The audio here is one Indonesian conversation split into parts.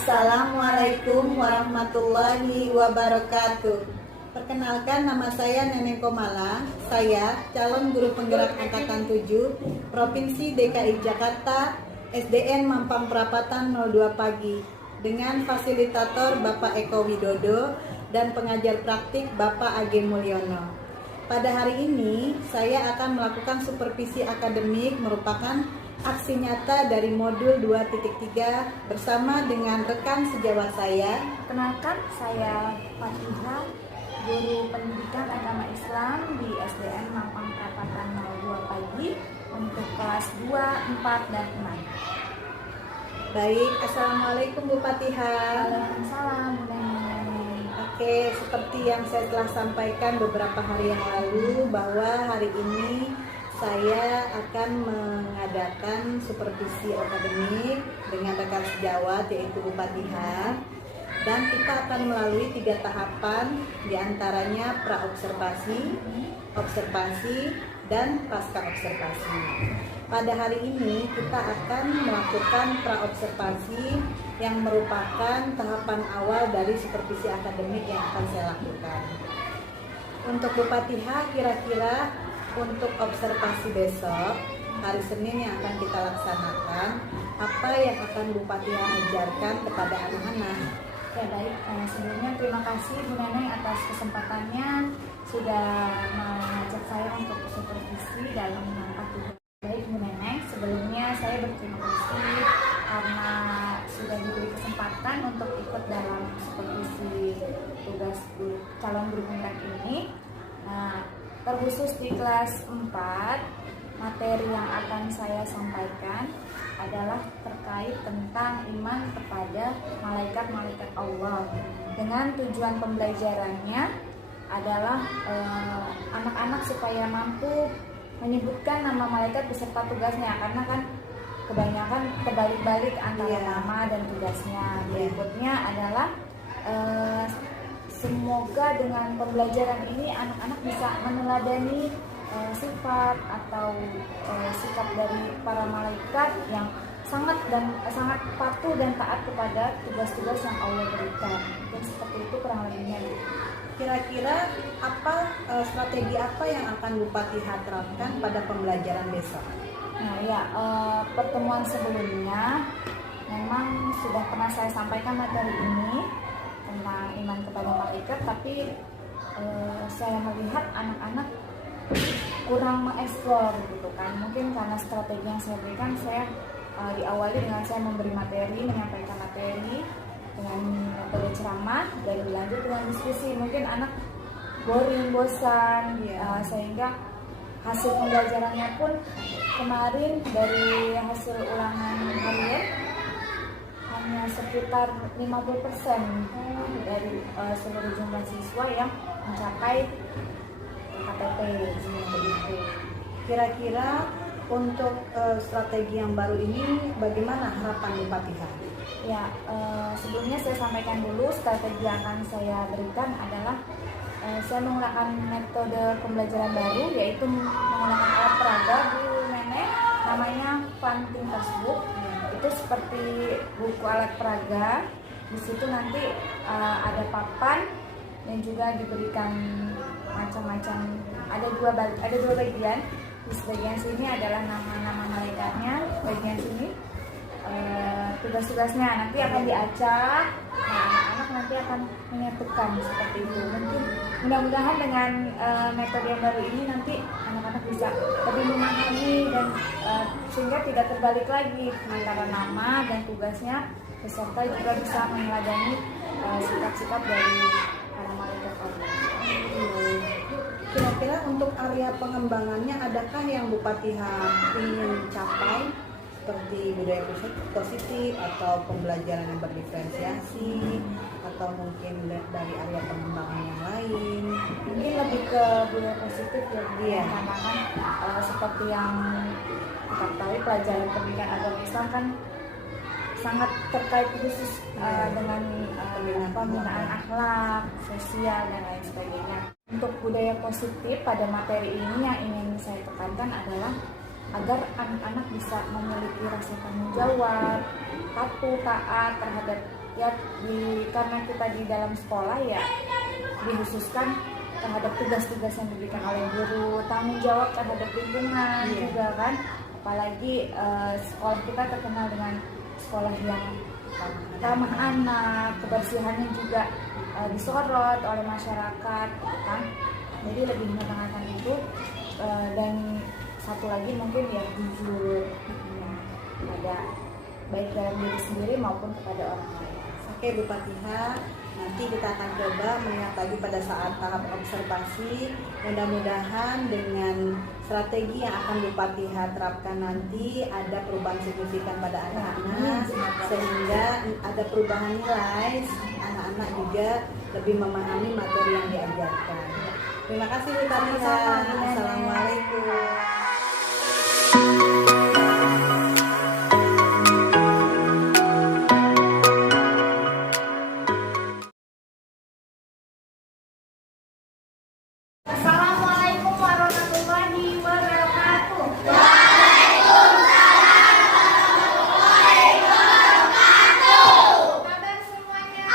Assalamualaikum warahmatullahi wabarakatuh. Perkenalkan, nama saya Neneng Komala. Saya calon guru penggerak angkatan 7 Provinsi DKI Jakarta, SDN Mampang Perapatan 02 Pagi, dengan fasilitator Bapak Eko Widodo dan pengajar praktik Bapak Age Mulyono. Pada hari ini saya akan melakukan supervisi akademik, merupakan aksi nyata dari modul 2.3 bersama dengan rekan sejawat saya. Kenalkan, saya Fatihah, guru pendidikan agama Islam di SDN Mampang Perapatan 02 Pagi untuk kelas 2, 4, dan 6. Baik, Assalamualaikum Bu Fatihah. Waalaikumsalam. Oke, seperti yang saya telah sampaikan beberapa hari yang lalu, bahwa hari ini saya akan mengadakan supervisi akademik dengan rekan sejawat, yaitu Bu Fatihah, dan kita akan melalui 3 tahapan, diantaranya pra-observasi, observasi, dan pasca observasi. Pada hari ini kita akan melakukan pra-observasi yang merupakan tahapan awal dari supervisi akademik yang akan saya lakukan. Untuk Bu Fatihah, kira-kira untuk observasi besok, hari Senin yang akan kita laksanakan, apa yang akan Bu Fatihah ajarkan kepada anak-anak? Ya baik, sebelumnya terima kasih Bu Neneng atas kesempatannya sudah mengajak saya untuk supervisi dalam rangka tugas. Baik Bu Neneng, sebelumnya saya berterima kasih karena sudah diberi kesempatan untuk ikut dalam supervisi tugas calon guru penggerak ini. Nah, terkhusus di kelas 4, materi yang akan saya sampaikan adalah terkait tentang iman kepada malaikat-malaikat Allah. Dengan tujuan pembelajarannya adalah anak-anak supaya mampu menyebutkan nama malaikat beserta tugasnya, karena kan kebanyakan terbalik-balik antara nama dan tugasnya. Berikutnya adalah semoga dengan pembelajaran ini anak-anak bisa meneladani sifat atau sikap dari para malaikat yang sangat patuh dan taat kepada tugas-tugas yang Allah berikan. Dan seperti itu kurang lebihnya. Kira-kira strategi apa yang akan Bu Fatihah terapkan pada pembelajaran besok? Nah ya, pertemuan sebelumnya memang sudah pernah saya sampaikan materi ini tentang iman kepada malaikat, tapi saya melihat anak-anak kurang mengeksplor gitu kan. Mungkin karena strategi yang saya berikan, saya diawali dengan saya memberi materi, menyampaikan materi dengan metode ceramah, dan berlanjut dengan diskusi. Mungkin anak boring, bosan, sehingga hasil pembelajarannya pun kemarin dari hasil ulangan harian hanya sekitar 50% dari seluruh jumlah siswa yang mencapai KTP. Kira-kira untuk strategi yang baru ini bagaimana harapan Bu Fatihah? Ya, sebelumnya saya sampaikan dulu strategi yang akan saya berikan adalah saya menggunakan metode pembelajaran baru, yaitu menggunakan alat peraga Bu Nenek, namanya Fanting tersebut. Itu seperti buku alat peraga. Di situ nanti ada papan dan juga diberikan macam-macam, ada dua bagian. Di bagian sini adalah nama-nama malaikatnya, bagian sini tugas-tugasnya nanti akan diacak. Nah, anak-anak nanti akan menyatukan seperti itu. Mungkin mudah-mudahan dengan metode yang baru ini nanti anak-anak bisa lebih memahami dan sehingga tidak terbalik lagi antara nama dan tugasnya, beserta juga bisa meneladani sikap-sikap dari para malaikat Allah. Kira-kira untuk area pengembangannya adakah yang Bu Fatihah ingin capai, seperti budaya positif atau pembelajaran yang berdiferensiasi, atau mungkin dari area pengembangan yang lain? Mungkin lebih ke budaya positif ya, karena kan seperti yang kita tahu, pelajaran pendidikan agama Islam kan sangat terkait khusus dengan pembinaan akhlak, sosial, dan lain sebagainya. Untuk budaya positif pada materi ini yang ingin saya tekankan adalah agar anak-anak bisa memiliki rasa tanggung jawab, patuh, taat terhadap ya karena kita di dalam sekolah ya dikhususkan terhadap tugas-tugas yang diberikan oleh guru, tanggung jawab terhadap lingkungan juga kan, apalagi sekolah kita terkenal dengan sekolah yang ramah anak, kebersihannya juga disorot oleh masyarakat gitu kan, jadi lebih menekankan itu. Dan satu lagi mungkin ya jujur pada baik dalam diri sendiri maupun kepada orang lain. Oke Bu Fatihah, nanti kita akan coba melihat lagi pada saat tahap observasi. Mudah-mudahan dengan strategi yang akan Bu Fatihah terapkan nanti ada perubahan signifikan pada anak-anak, sehingga ada perubahan nilai, anak-anak juga lebih memahami materi yang diajarkan. Terima kasih Bu Fatihah. Assalamualaikum. Assalamualaikum warahmatullahi wabarakatuh. Kabar semuanya?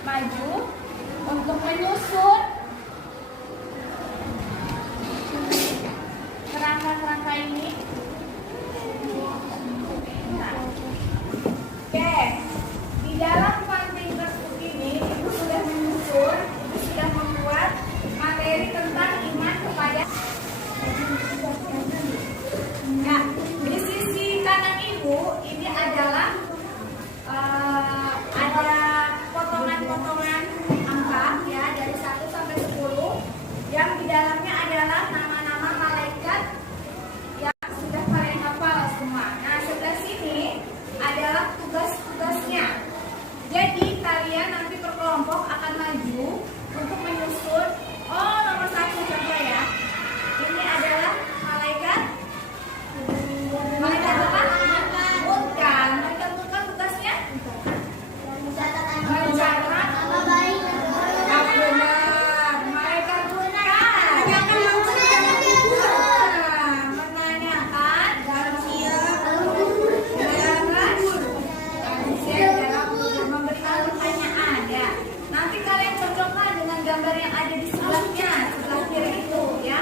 maju untuk menyusun kerangka-kerangka ini. Nah, oke, di dalam Panting Tersebut ini Ibu sudah menyusun, Ibu sudah membuat materi tentang iman kepada. Nah, di sisi kanan Ibu ini adalah ada potongan-potongan angka ya dari 1 sampai 10 yang di dalamnya adalah nama-nama malaikat yang sudah kalian hafal semua. Nah, sebelah sini adalah tugas-tugasnya. Jadi kalian nanti berkelompok akan maju untuk menyusun. Oh, nomor 1 contoh ya. Ini adalah malaikat. Malaikat apa? Bukan. Malaikat bukan tugasnya? Mencatat nama baik. Nah, benar. Malaikat bukan. Menanyakan dalam memberikan pertanyaan ya. Nanti kalian cocokkan dengan gambar yang ada di sebelahnya, sebelah kiri itu ya.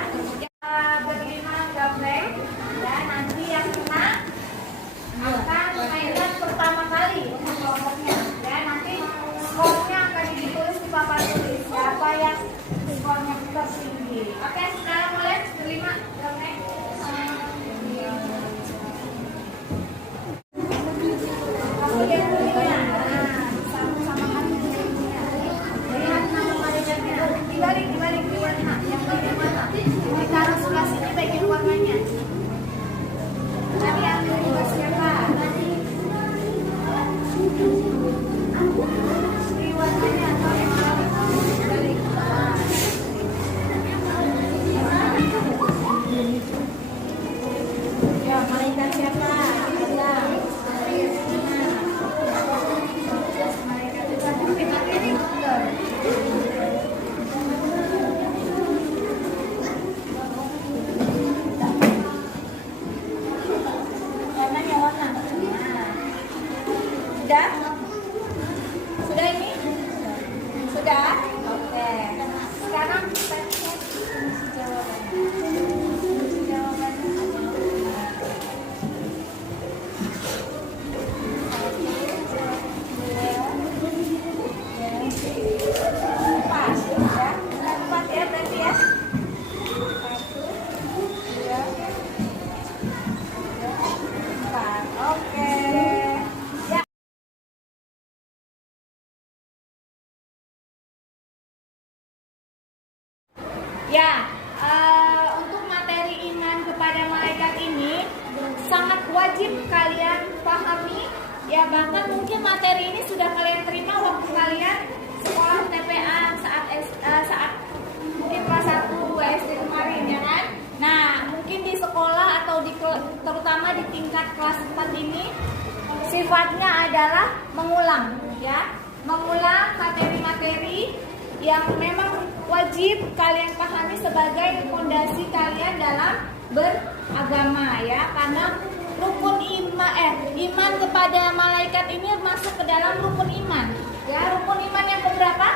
Berlima gambar dan nanti yang menang akan mainkan pertama kali untuk kelompoknya. Dan nanti skornya akan ditulis di papan tulis. Siapa yang skornya tertinggi? Oke, sekarang mulai berlima gambar. Kamu lihat tulisnya. Sama-sama kamu lihat nama malaikatnya. Dibalik warna. Yang bagian mana? Ditaruh sebelah sini bagian warnanya. Nanti ambil juga siapa? Di warnanya atau yang balik. Ya, malaikat siapa? Ya. Malaikat itu kita pilih. Warnanya warna. Sudah? Sudah ini? Sudah? Oke. Sekarang kita cek jawabannya. Pas ya. 4 ya berarti ya. 1, 2, 4. Oke. Ya. Ya, untuk materi iman kepada malaikat ini sangat wajib kalian pahami. Ya, bahkan mungkin materi ini sudah kalian terima waktu kalian sekolah TPA saat mungkin kelas 1 SD kemarin ya kan. Nah, mungkin di sekolah atau terutama di tingkat kelas 4 ini sifatnya adalah mengulang ya. Mengulang materi-materi yang memang wajib kalian pahami sebagai fondasi kalian dalam beragama ya. Karena iman kepada malaikat ini masuk ke dalam rukun iman. Ya, rukun iman yang keberapa?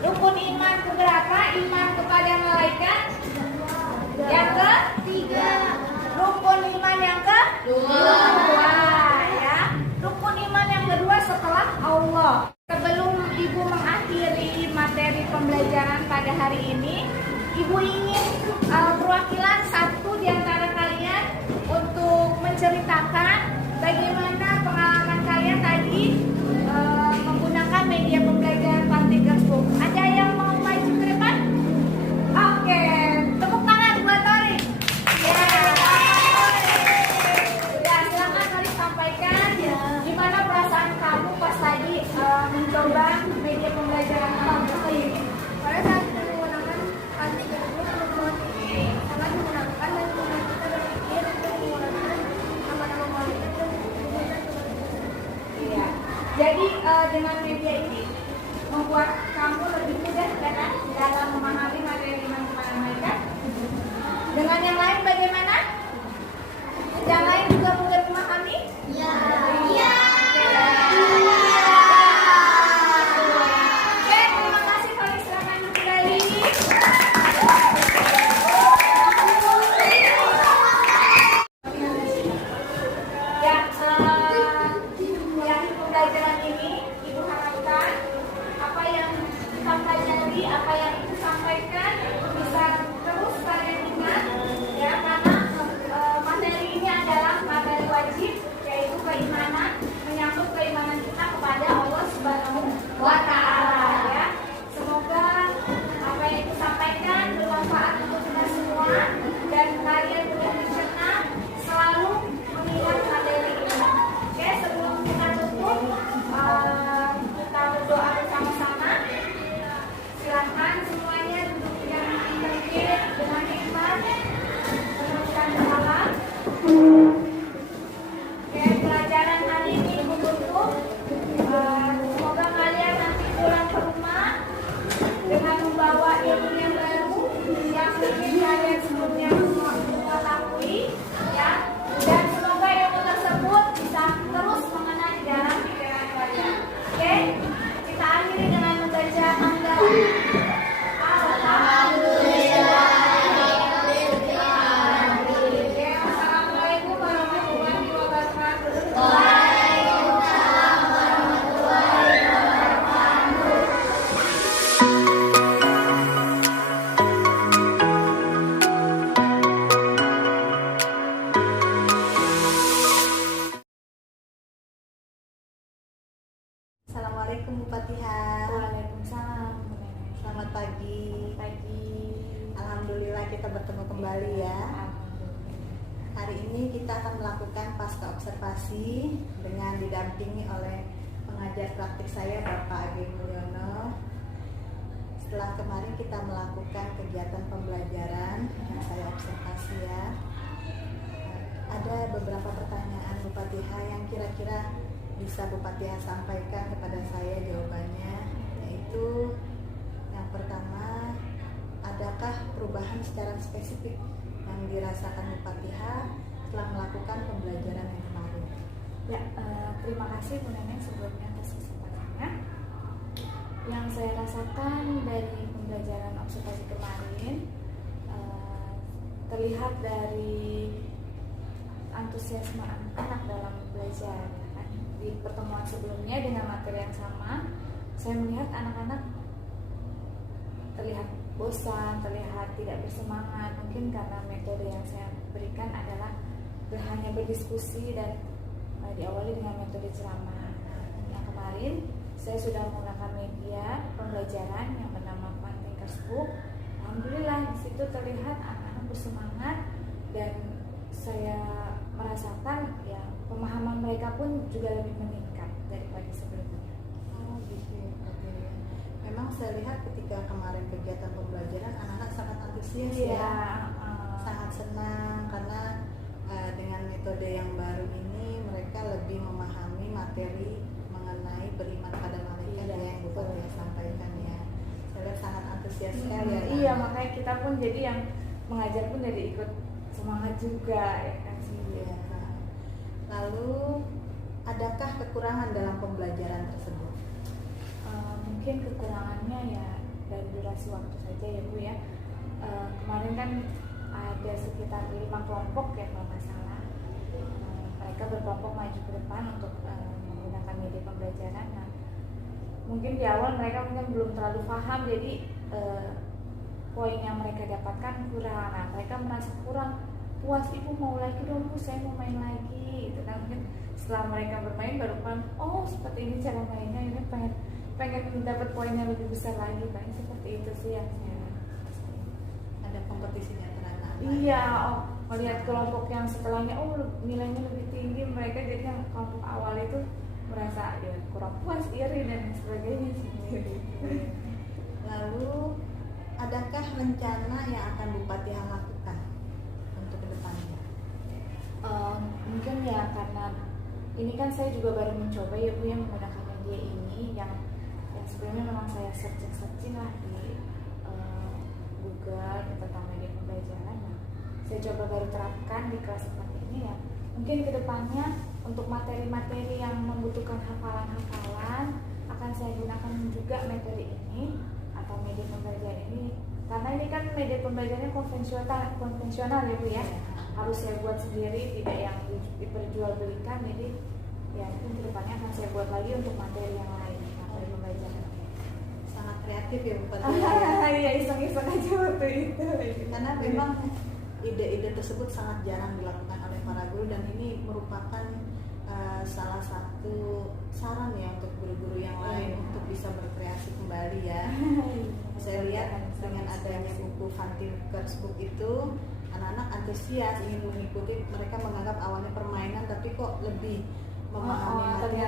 Rukun iman keberapa? Iman kepada malaikat yang ketiga. Rukun iman yang kedua ya. Rukun iman yang kedua setelah Allah. Sebelum Ibu mengakhiri materi pembelajaran pada hari ini, Ibu ingin perwakilan satu di antara kalian untuk menceritakan bagaimana pengalaman kalian tadi menggunakan media pembelajaran Panting Tersebut. Ada yang mau maju ke depan? Oke, tepuk tangan buat Tori. Ya, silakan Tori sampaikan gimana perasaan kamu pas tadi mencoba media pembelajaran Panting ini. Pada saat kita menggunakan Panting Tersebut, sangat menyenangkan dan membuat kita berpikir untuk menggunakan nama-nama malaikat dan Iya. Jadi dengan media ini membuat kamu lebih mudah kan dalam memahami materi iman kepada malaikat. Dengan yang lain bagaimana? Yang lain juga mudah memahami? Ya. Iya. pembelajaran ini Ibu harapkan apa yang kita pelajari, apa yang Ibu sampaikan bisa terus kalian ingat ya, karena materi ini adalah materi wajib, yaitu keimanan, menyangkut keimanan kita kepada Allah Subhanahu wa Ta'ala ya. Semoga apa yang Ibu sampaikan bermanfaat untuk kita semua dan kalian boleh mencerna selalu mengingat materi ini. Oke, sebelum kita tutup, kita berdoa bersama-sama. Silahkan semuanya duduk yang terkir dengan ikhlas, penuhkan doa. Oke, pelajaran hari ini Ibu tutup. Semoga kalian nanti pulang ke rumah dengan membawa ilmu yang baru yang mungkin kalian sebelumnya mengetahui ya, dan semoga ilmu tersebut bisa terus mengena di dalam pikiran kalian. Oke, kita akhiri dengan membaca hamdalah. Assalamualaikum warahmatullahi wabarakatuh. Assalamualaikum Bu Fatihah. Waalaikumsalam. Selamat pagi. Pagi. Alhamdulillah kita bertemu kembali ya. Hari ini kita akan melakukan pasca observasi dengan didampingi oleh pengajar praktik saya Bapak Agi Mulyono. Setelah kemarin kita melakukan kegiatan pembelajaran yang saya observasi ya, ada beberapa pertanyaan Bu Fatihah yang kira-kira bisa Bu Fatihah sampaikan kepada saya jawabannya, yaitu yang pertama, adakah perubahan secara spesifik yang dirasakan Bu Fatihah setelah melakukan pembelajaran yang kemarin? Ya, terima kasih Bu Neneng sebelumnya atas kesempatannya. Yang saya rasakan dari pembelajaran observasi kemarin, terlihat dari antusiasme anak dalam belajar. Di pertemuan sebelumnya dengan materi yang sama, saya melihat anak-anak terlihat bosan, terlihat tidak bersemangat. Mungkin karena metode yang saya berikan adalah hanya berdiskusi dan diawali dengan metode ceramah. Yang kemarin saya sudah menggunakan media pembelajaran yang bernama Fun Thinkers Book. Alhamdulillah di situ terlihat anak-anak bersemangat dan saya merasakan ya pemahaman mereka pun juga lebih meningkat daripada sebelumnya. Oh gitu. Oke. Memang saya lihat ketika kemarin kegiatan pembelajaran anak-anak sangat antusias ya, sangat senang karena dengan metode yang baru ini mereka lebih memahami materi mengenai beriman pada malaikat yang Bu Fatihah sampaikan ya. Saya lihat sangat antusias sekali ya. Iya, makanya kita pun jadi yang mengajar pun jadi ikut semangat juga ya kan. Iya. Lalu adakah kekurangan dalam pembelajaran tersebut? Mungkin kekurangannya ya dari durasi waktu saja ya Bu ya. Kemarin kan ada sekitar 5 kelompok ya kalau nggak salah. Mereka berkelompok maju ke depan untuk menggunakan media pembelajaran. Nah, mungkin di awal mereka mungkin belum terlalu paham, jadi poin yang mereka dapatkan kurang. Nah, mereka merasa kurang puas, ibu mau lagi dong Bu, saya mau main lagi gitu kan. Mungkin setelah mereka bermain baru paham, oh seperti ini cara mainnya, ini pengen dapat poin yang lebih besar lagi, paling seperti itu sih yang saya rasain. Ada kompetisinya antara anak-anak. Iya, melihat kelompok yang setelahnya nilainya lebih tinggi, mereka jadi yang kelompok awal itu merasa ya kurang puas, iri dan sebagainya sih. Lalu adakah rencana yang akan Bu Fatihah lakukan untuk kedepannya? Mungkin ya karena ini kan saya juga baru mencoba ya Bu yang menggunakan media ini yang sebelumnya memang saya searching lah di Google tentang media pembelajaran. Nah, saya coba baru terapkan di kelas seperti ini ya. Mungkin kedepannya untuk materi-materi yang membutuhkan hafalan-hafalan akan saya gunakan juga metode ini atau media pembelajaran ini, karena ini kan media pembelajarannya konvensional ya Bu ya, harus saya buat sendiri, tidak yang diperjualbelikan. Jadi ya mungkin kedepannya akan saya buat lagi untuk materi yang lain, materi pembelajaran. Sangat kreatif ya Bupati. Iya, iseng-iseng aja waktu itu. Karena memang ide-ide tersebut sangat jarang dilakukan oleh para guru, dan ini merupakan salah satu saran ya untuk guru-guru yang lain untuk bisa berkreasi kembali ya. Saya lihat dengan adanya buku Fun Thinkers Book itu, anak-anak antusias ingin mengikuti. Mereka menganggap awalnya permainan, tapi kok lebih memahami materi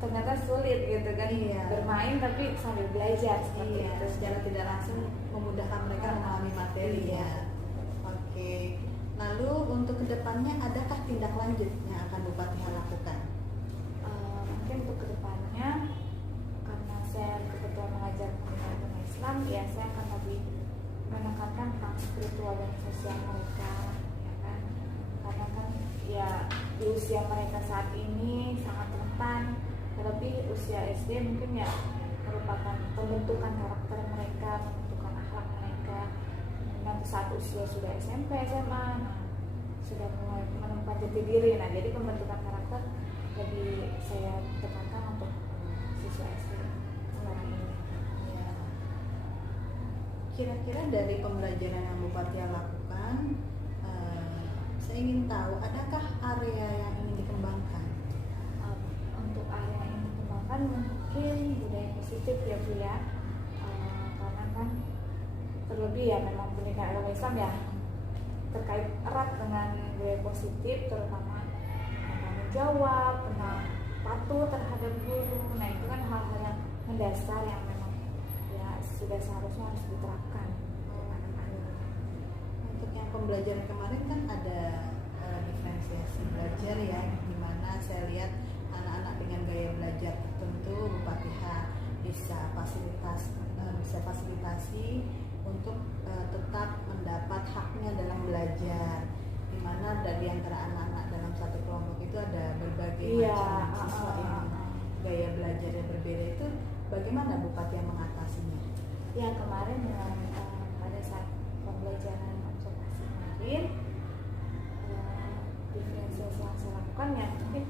ternyata sulit gitu kan. Bermain tapi sambil belajar seperti itu. Secara tidak langsung memudahkan mereka memahami materi ya. Oke. Lalu untuk kedepannya adakah tindak lanjut yang akan Bupati lakukan? Mungkin untuk kedepannya, karena saya kebetulan mengajar agama Islam, ya saya akan lebih menekankan tentang spiritual dan sosial mereka, ya kan? Karena kan ya di usia mereka saat ini sangat rentan, terlebih usia SD mungkin ya merupakan pembentukan karakter mereka, pembentukan akhlak mereka. Nanti saat usia sudah SMP, SMA, sudah mulai menemukan jati diri. Nah, jadi pembentukan karakter lebih saya tekankan untuk siswa SD sekarang ini. Ya. Kira-kira dari pembelajaran yang Bupati lakukan, saya ingin tahu adakah area yang ingin dikembangkan? Untuk area yang ingin dikembangkan mungkin budaya positif ya Bu ya, karena kan terlebih ya memang pendidikan agama Islam ya terkait erat dengan budaya positif, terutama tanggung jawab, patuh terhadap guru. Nah itu kan hal-hal yang mendasar yang memang ya sudah seharusnya harus diterapkan anak-anak. Untuk yang pembelajaran kemarin kan ada diferensiasi belajar ya, dimana saya lihat anak-anak dengan gaya belajar tertentu Bupati bisa fasilitasi untuk tetap mendapat haknya dalam belajar, di mana dari antara anak-anak dalam satu kelompok itu ada berbagai macam siswa yang gaya belajarnya berbeda. Itu bagaimana Bupati yang mengatasinya? Ya kemarin dengan pada saat pembelajaran observasi kemarin, diferensiasi yang saya lakukan ya mungkin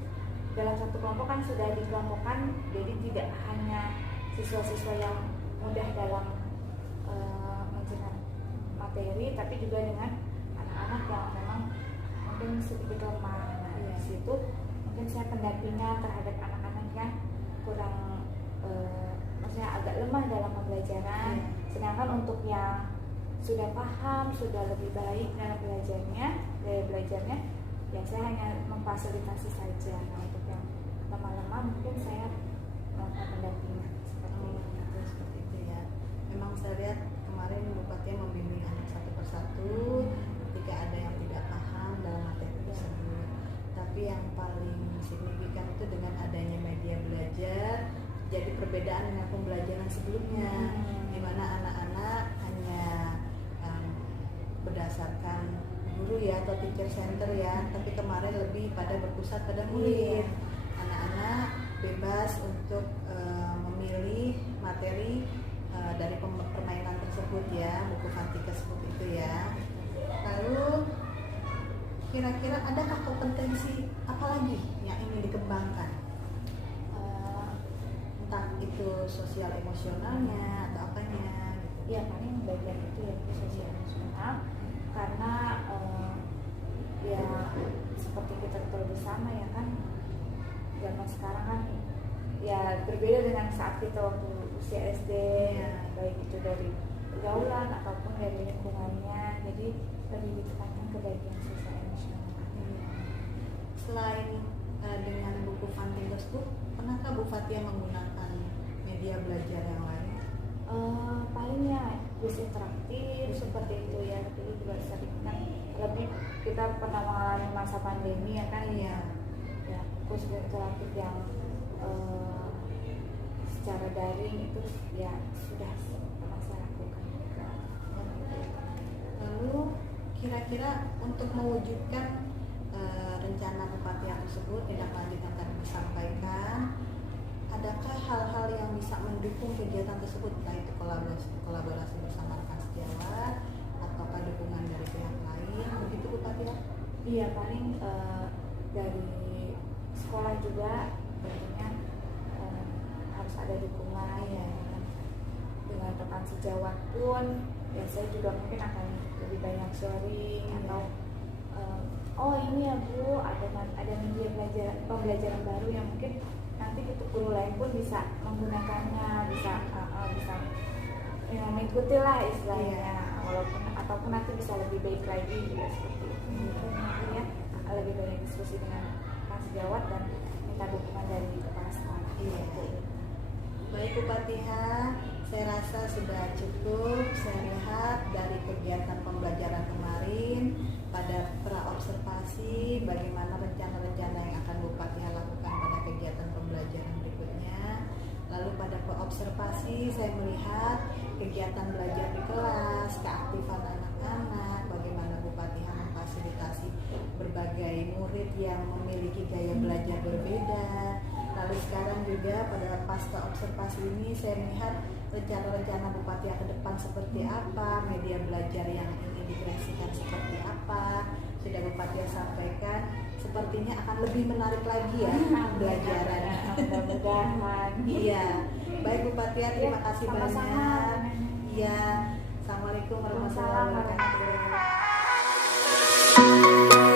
dalam satu kelompok kan sudah dikelompokkan, jadi tidak hanya siswa-siswa yang mudah dalam mencerna materi, tapi juga dengan anak-anak yang memang mungkin sedikit lemah. Nah, di situ mungkin saya pendampingan terhadap anak-anak yang kurang maksudnya agak lemah dalam pembelajaran. Sedangkan untuk yang sudah paham, sudah lebih baik dalam belajarnya, ya saya hanya memfasilitasi saja. Nah, untuk yang lemah-lemah mungkin saya melakukan pendampingan seperti itu ya. Memang saya lihat kemarin Bupati membimbing anak satu persatu ketika ada yang tidak paham dalam materi tersebut. Tapi yang paling signifikan itu dengan adanya media belajar, jadi perbedaan dengan pembelajaran sebelumnya, di mana anak-anak hanya berdasarkan guru ya atau teacher center ya, tapi kemarin lebih pada berpusat pada murid. Anak-anak bebas untuk memilih materi dari permainan tersebut ya, buku Fun Thinkers Book itu ya. Lalu kira-kira adakah kompetensi apa lagi yang ingin dikembangkan? Entah itu sosial emosionalnya atau apanya gitu. Ya paling bagian itu ya sosial emosional, karena ya seperti kita tahu bersama ya kan, zaman sekarang kan ya berbeda dengan saat kita waktu usia SD ya, baik itu dari pergaulan ataupun dari lingkungannya, jadi lebih ditekankan ke bagian sosial emosional. Selain dengan buku Fun Thinkers Book, pernahkah Bupati yang menggunakan media belajar yang lain? Palingnya kuis interaktif seperti itu ya, dulu juga sering kan, lebih kita pernah mengalami masa pandemi ya kan ya kuis interaktif yang secara daring itu ya sudah pernah saya lakukan juga. Lalu kira-kira untuk mewujudkan rencana Bupati tersebut, tindak lanjut yang tadi disampaikan, adakah hal-hal yang bisa mendukung kegiatan tersebut, baik itu kolaborasi bersama rekan sejawat ataukah dukungan dari pihak lain, begitu Bupati ya? Iya, paling dari sekolah juga tentunya harus ada dukungan ya. Dengan rekan sejawat pun ya saya juga mungkin akan lebih banyak sharing atau oh ini ya Bu, ada media pembelajaran baru yang mungkin nanti guru lain pun bisa menggunakannya, bisa ya, mengikuti lah istilahnya, walaupun ataupun nanti bisa lebih baik lagi juga seperti itu. Mungkin ya lebih banyak diskusi dengan Kang Sejawat dan minta dukungan dari kepala sekolah. Iya. Baik Bu Fatihah, saya rasa sudah cukup. Saya lihat dari kegiatan pembelajaran kemarin pada praobservasi bagaimana rencana-rencana yang akan Bu Fatihah lakukan pada kegiatan pembelajaran berikutnya. Lalu pada observasi saya melihat kegiatan belajar di kelas, keaktifan anak-anak, bagaimana Bu Fatihah memfasilitasi berbagai murid yang memiliki gaya belajar berbeda. Lalu sekarang juga pada pasca observasi ini saya melihat rencana-rencana Bu Fatihah ke depan seperti apa, media belajar yang ingin dikreasikan seperti apa, sudah Bu Fatihah sampaikan. Sepertinya akan lebih menarik lagi ya pembelajarannya. Mudah-mudahan. Iya. Baik Bu Fatihah, terima kasih sama-sama. banyak. Iya. Assalamualaikum warahmatullahi wabarakatuh.